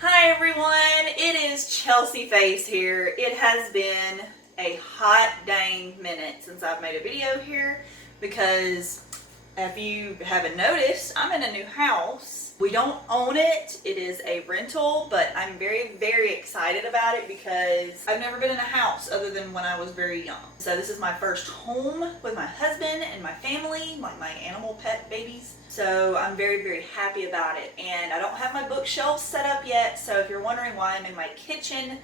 Hi everyone, it is Chelsea Face here. It has been a hot dang minute since I've made a video here because if you haven't noticed, I'm in a new house. We don't own it. It is a rental, but I'm very, very excited about it because I've never been in a house other than when I was very young. So this is my first home with my husband and my family, like my animal pet babies. So I'm very, very happy about it. And I don't have my bookshelves set up yet. So if you're wondering why I'm in my kitchen,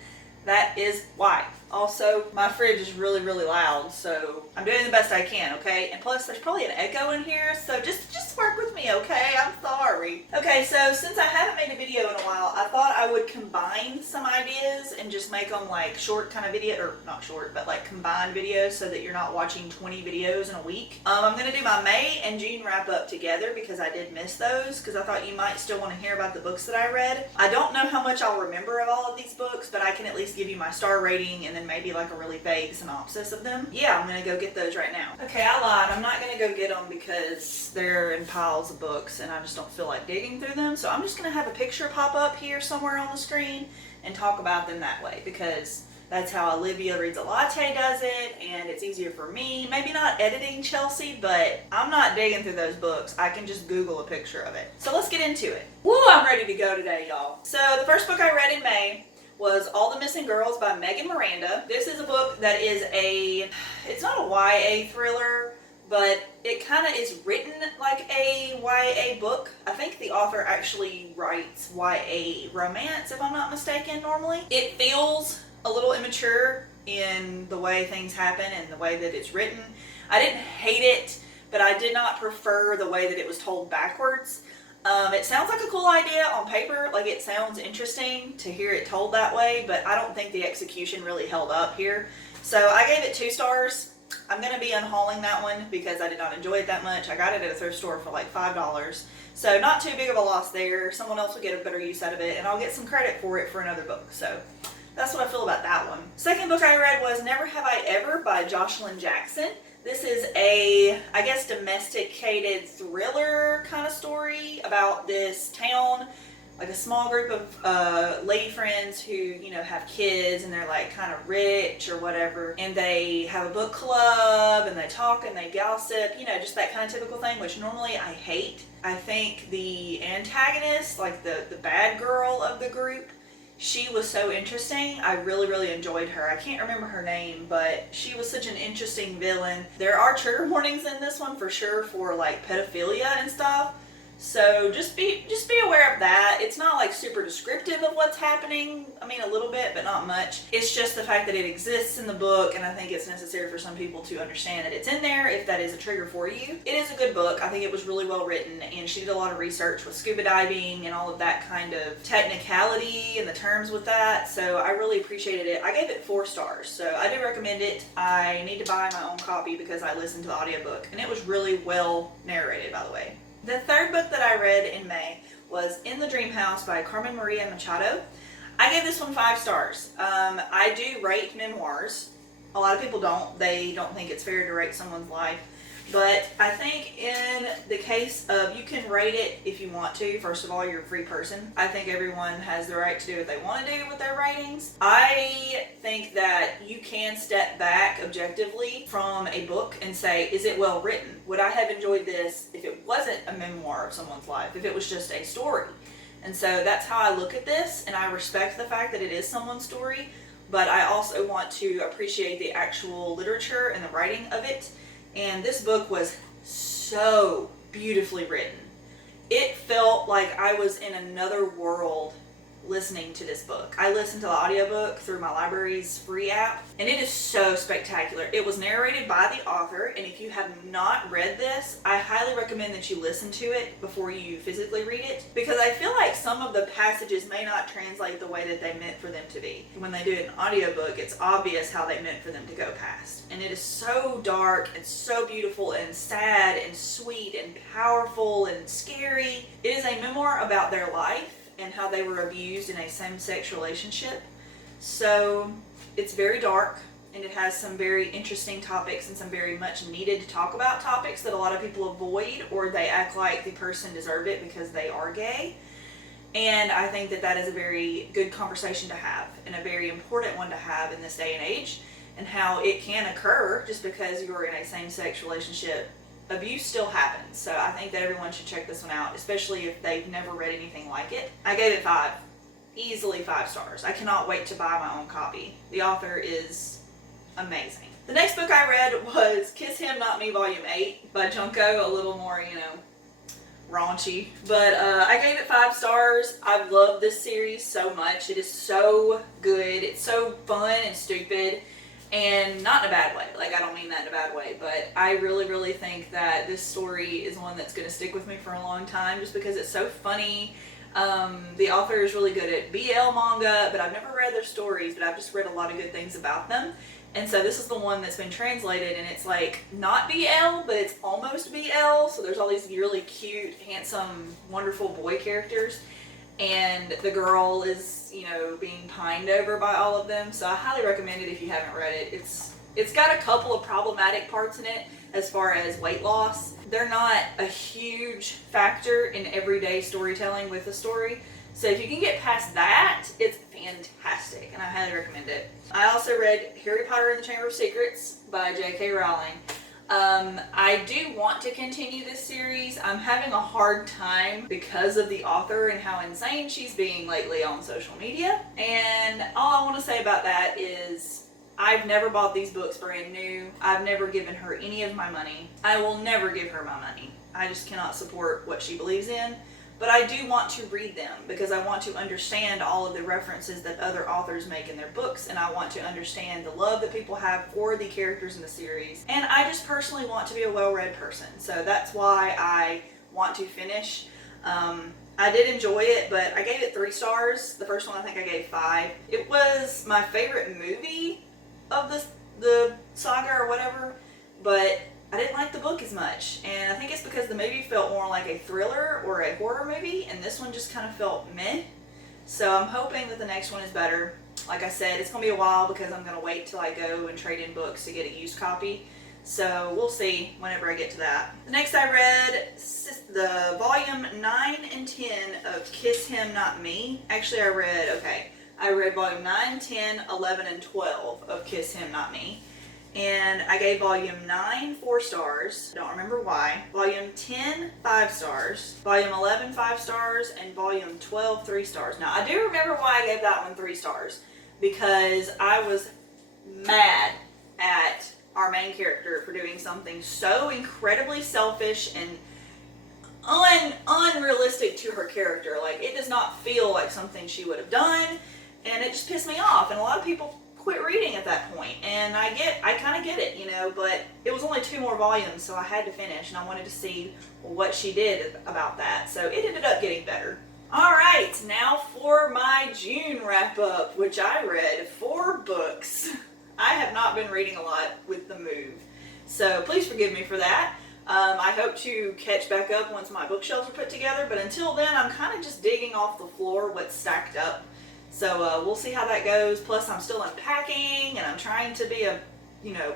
that is why. Also, my fridge is really, really loud, so I'm doing the best I can, okay? And plus, there's probably an echo in here, so just work with me, okay? I'm sorry. Okay, so since I haven't made a video in a while, I thought I would combine some ideas and just make them like short kind of video, or not short, but like combined videos so that you're not watching 20 videos in a week. I'm gonna do my May and June wrap up together because I did miss those because I thought you might still want to hear about the books that I read. I don't know how much I'll remember of all of these books, but I can at least give you my star rating and then maybe like a really vague synopsis of them. Yeah, I'm gonna go get those right now. Okay, I lied. I'm not gonna go get them because they're in piles of books and I just don't feel like digging through them. So I'm just gonna have a picture pop up here somewhere on the screen and talk about them that way because that's how Olivia Reads a Latte does it, and it's easier for me. Maybe not editing Chelsea, but I'm not digging through those books. I can just Google a picture of it. So let's get into it. Woo, I'm ready to go today, y'all. So the first book I read in May was All the Missing Girls by Megan Miranda. This is a book that is it's not a YA thriller, but it kind of is written like a YA book. I think the author actually writes YA romance, if I'm not mistaken, normally. It feels a little immature in the way things happen and the way that it's written. I didn't hate it, but I did not prefer the way that it was told backwards. It sounds like a cool idea on paper, like it sounds interesting to hear it told that way, but I don't think the execution really held up here. So I gave it 2 stars. I'm going to be unhauling that one because I did not enjoy it that much. I got it at a thrift store for like $5. So not too big of a loss there. Someone else will get a better use out of it and I'll get some credit for it for another book. So that's what I feel about that one. Second book I read was Never Have I Ever by Jocelyn Jackson. This is a, I guess, domesticated thriller kind of story about this town, like a small group of lady friends who, you know, have kids and they're like kind of rich or whatever. And they have a book club and they talk and they gossip, you know, just that kind of typical thing, which normally I hate. I think the antagonist, like the bad girl of the group, she was so interesting. I really, really enjoyed her. I can't remember her name, but she was such an interesting villain. There are trigger warnings in this one for sure for like pedophilia and stuff. So just be aware of that. It's not like super descriptive of what's happening. I mean, a little bit, but not much. It's just the fact that it exists in the book, and I think it's necessary for some people to understand that it's in there if that is a trigger for you. It is a good book. I think it was really well written, and she did a lot of research with scuba diving and all of that kind of technicality and the terms with that. So I really appreciated it. I gave it 4 stars, so I do recommend it. I need to buy my own copy because I listened to the audiobook, and it was really well narrated, by the way. The third book that I read in May was In the Dream House by Carmen Maria Machado. I gave this one 5 stars. I do rate memoirs. A lot of people don't. They don't think it's fair to rate someone's life. But I think in the case of, you can rate it if you want to. First of all, you're a free person. I think everyone has the right to do what they want to do with their ratings. I think that you can step back objectively from a book and say, is it well written? Would I have enjoyed this if it wasn't a memoir of someone's life, if it was just a story? And so that's how I look at this, and I respect the fact that it is someone's story, but I also want to appreciate the actual literature and the writing of it. And this book was so beautifully written. It felt like I was in another world listening to this book. I listened to the audiobook through my library's free app, and it is so spectacular. It was narrated by the author, and if you have not read this, I highly recommend that you listen to it before you physically read it, because I feel like some of the passages may not translate the way that they meant for them to be. When they do an audiobook, it's obvious how they meant for them to go past. And it is so dark and so beautiful and sad and sweet and powerful and scary. It is a memoir about their life and how they were abused in a same-sex relationship. So it's very dark, and it has some very interesting topics and some very much needed to talk about topics that a lot of people avoid, or they act like the person deserved it because they are gay. And I think that that is a very good conversation to have and a very important one to have in this day and age, and how it can occur just because you're in a same-sex relationship. Abuse still happens. So I think that everyone should check this one out, especially if they've never read anything like it. I gave it 5. Easily 5 stars. I cannot wait to buy my own copy. The author is amazing. The next book I read was Kiss Him Not Me Volume 8 by Junko. A little more, raunchy. But I gave it 5 stars. I love this series so much. It is so good. It's so fun and stupid. And not in a bad way. Like, I don't mean that in a bad way. But I really, really think that this story is one that's going to stick with me for a long time just because it's so funny. The author is really good at BL manga, but I've never read their stories, but I've just read a lot of good things about them. And so this is the one that's been translated, and it's like not BL, but it's almost BL. So there's all these really cute, handsome, wonderful boy characters. And the girl is, being pined over by all of them. So I highly recommend it if you haven't read it. It's got a couple of problematic parts in it as far as weight loss. They're not a huge factor in everyday storytelling with a story. So if you can get past that, it's fantastic, and I highly recommend it. I also read Harry Potter and the Chamber of Secrets by J.K. Rowling. I do want to continue this series. I'm having a hard time because of the author and how insane she's being lately on social media. And all I want to say about that is I've never bought these books brand new. I've never given her any of my money. I will never give her my money. I just cannot support what she believes in. But I do want to read them because I want to understand all of the references that other authors make in their books, and I want to understand the love that people have for the characters in the series. And I just personally want to be a well-read person, so that's why I want to finish. I did enjoy it, but I gave it 3 stars. The first one I think I gave 5. It was my favorite movie of the saga or whatever, but I didn't like the book as much, and I think it's because the movie felt more like a thriller or a horror movie, and this one just kind of felt meh. So I'm hoping that the next one is better. Like I said, it's going to be a while because I'm going to wait till I go and trade in books to get a used copy. So we'll see whenever I get to that. Next I read the volume 9 and 10 of Kiss Him Not Me. Actually I read volume 9, 10, 11, and 12 of Kiss Him Not Me. And I gave volume 9 4 stars. Don't remember why. Volume 10 5 stars. Volume 11 5 stars. And volume 12 3 stars. Now I do remember why I gave that one 3 stars. Because I was mad at our main character for doing something so incredibly selfish and unrealistic to her character. Like, it does not feel like something she would have done. And it just pissed me off. And a lot of people quit reading at that point, and I kind of get it, but it was only 2 more volumes, so I had to finish, and I wanted to see what she did about that. So it ended up getting better. Alright, now for my June wrap up, which I read 4 books. I have not been reading a lot with the move, so please forgive me for that. I hope to catch back up once my bookshelves are put together, but until then I'm kind of just digging off the floor what's stacked up. So we'll see how that goes. Plus I'm still unpacking, and I'm trying to be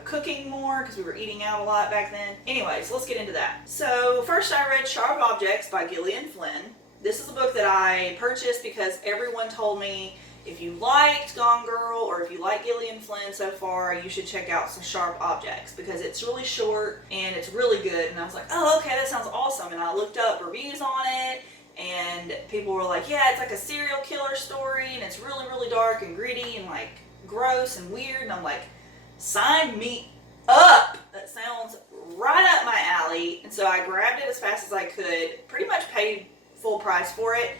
cooking more because we were eating out a lot back then. Anyways, let's get into that. So first I read Sharp Objects by Gillian Flynn. This is a book that I purchased because everyone told me if you liked Gone Girl or if you like Gillian Flynn so far, you should check out some Sharp Objects because it's really short and it's really good. And I was like, oh, okay, that sounds awesome. And I looked up reviews on it, and people were like, yeah, it's like a serial killer story, and it's really, really dark and gritty and like gross and weird. And I'm like, sign me up. That sounds right up my alley. And so I grabbed it as fast as I could, pretty much paid full price for it.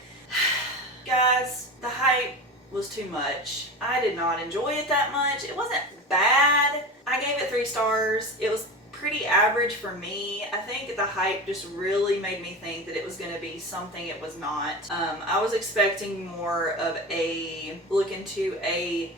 Guys, the hype was too much. I did not enjoy it that much. It wasn't bad. I gave it 3 stars. It was pretty average for me. I think the hype just really made me think that it was going to be something it was not. I was expecting more of a look into a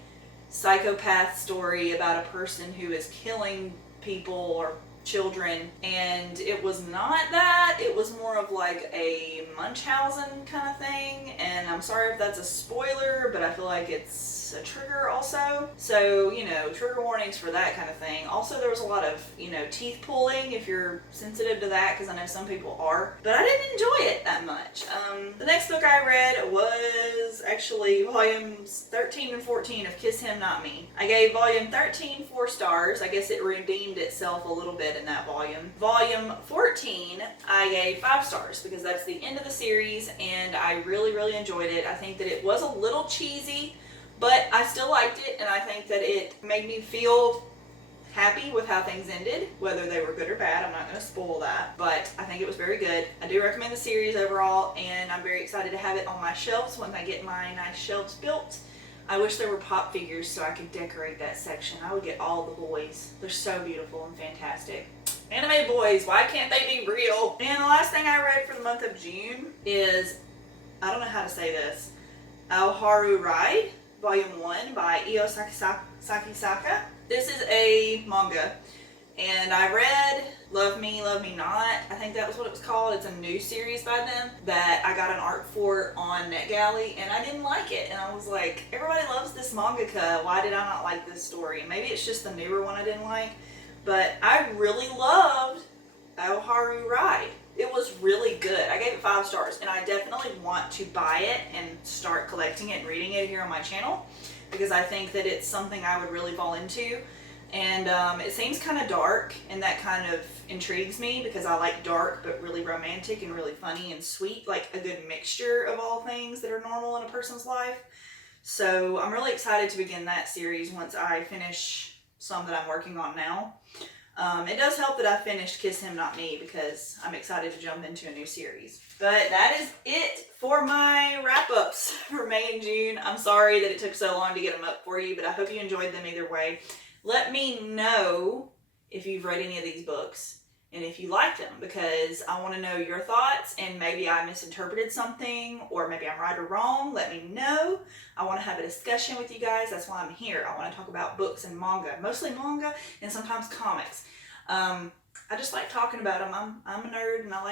psychopath story about a person who is killing people or children, and it was not that. It was more of like a Munchausen kind of thing, and I'm sorry if that's a spoiler, but I feel like it's was a trigger also. So, you know, trigger warnings for that kind of thing. Also, there was a lot of, you know, teeth pulling if you're sensitive to that, because I know some people are. But I didn't enjoy it that much. The next book I read was actually volumes 13 and 14 of Kiss Him Not Me. I gave volume 13 4 stars. I guess it redeemed itself a little bit in that volume. Volume 14 I gave 5 stars because that's the end of the series and I really, really enjoyed it. I think that it was a little cheesy, but I still liked it, and I think that it made me feel happy with how things ended, whether they were good or bad. I'm not going to spoil that, but I think it was very good. I do recommend the series overall, and I'm very excited to have it on my shelves when I get my nice shelves built. I wish there were pop figures so I could decorate that section. I would get all the boys. They're so beautiful and fantastic. Anime boys, why can't they be real? And the last thing I read for the month of June is, I don't know how to say this, Aoharu Ride, Volume 1 by Io Sakisaka. This is a manga, and I read Love Me, Love Me Not. I think that was what it was called. It's a new series by them that I got an art for on NetGalley, and I didn't like it. And I was like, everybody loves this mangaka. Why did I not like this story? And maybe it's just the newer one I didn't like, but I really loved Aoharu Ride. It was really good. I gave it 5 stars, and I definitely want to buy it and start collecting it and reading it here on my channel, because I think that it's something I would really fall into. And it seems kind of dark, and that kind of intrigues me because I like dark but really romantic and really funny and sweet, like a good mixture of all things that are normal in a person's life. So I'm really excited to begin that series once I finish some that I'm working on now. It does help that I finished Kiss Him Not Me because I'm excited to jump into a new series. But that is it for my wrap-ups for May and June. I'm sorry that it took so long to get them up for you, but I hope you enjoyed them either way. Let me know if you've read any of these books and if you like them, because I want to know your thoughts, and maybe I misinterpreted something or maybe I'm right or wrong. Let me know. I want to have a discussion with you guys. That's why I'm here. I want to talk about books and manga, mostly manga and sometimes comics. I just like talking about them. I'm a nerd and I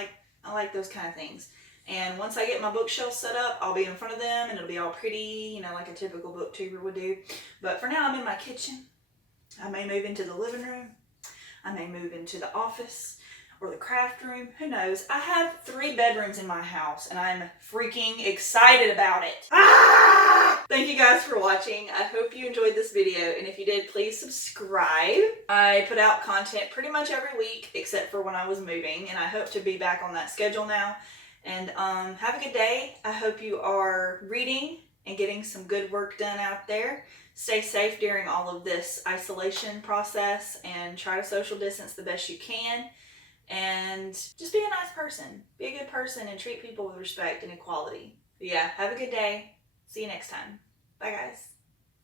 like those kind of things. And once I get my bookshelf set up, I'll be in front of them and it'll be all pretty, you know, like a typical booktuber would do. But for now, I'm in my kitchen. I may move into the living room. I may move into the office or the craft room. Who knows? I have 3 bedrooms in my house and I'm freaking excited about it. Ah! Thank you guys for watching. I hope you enjoyed this video, and if you did, please subscribe. I put out content pretty much every week except for when I was moving, and I hope to be back on that schedule now. And have a good day. I hope you are reading and getting some good work done out there. Stay safe during all of this isolation process and try to social distance the best you can. And just be a nice person. Be a good person and treat people with respect and equality. But yeah, have a good day. See you next time. Bye guys.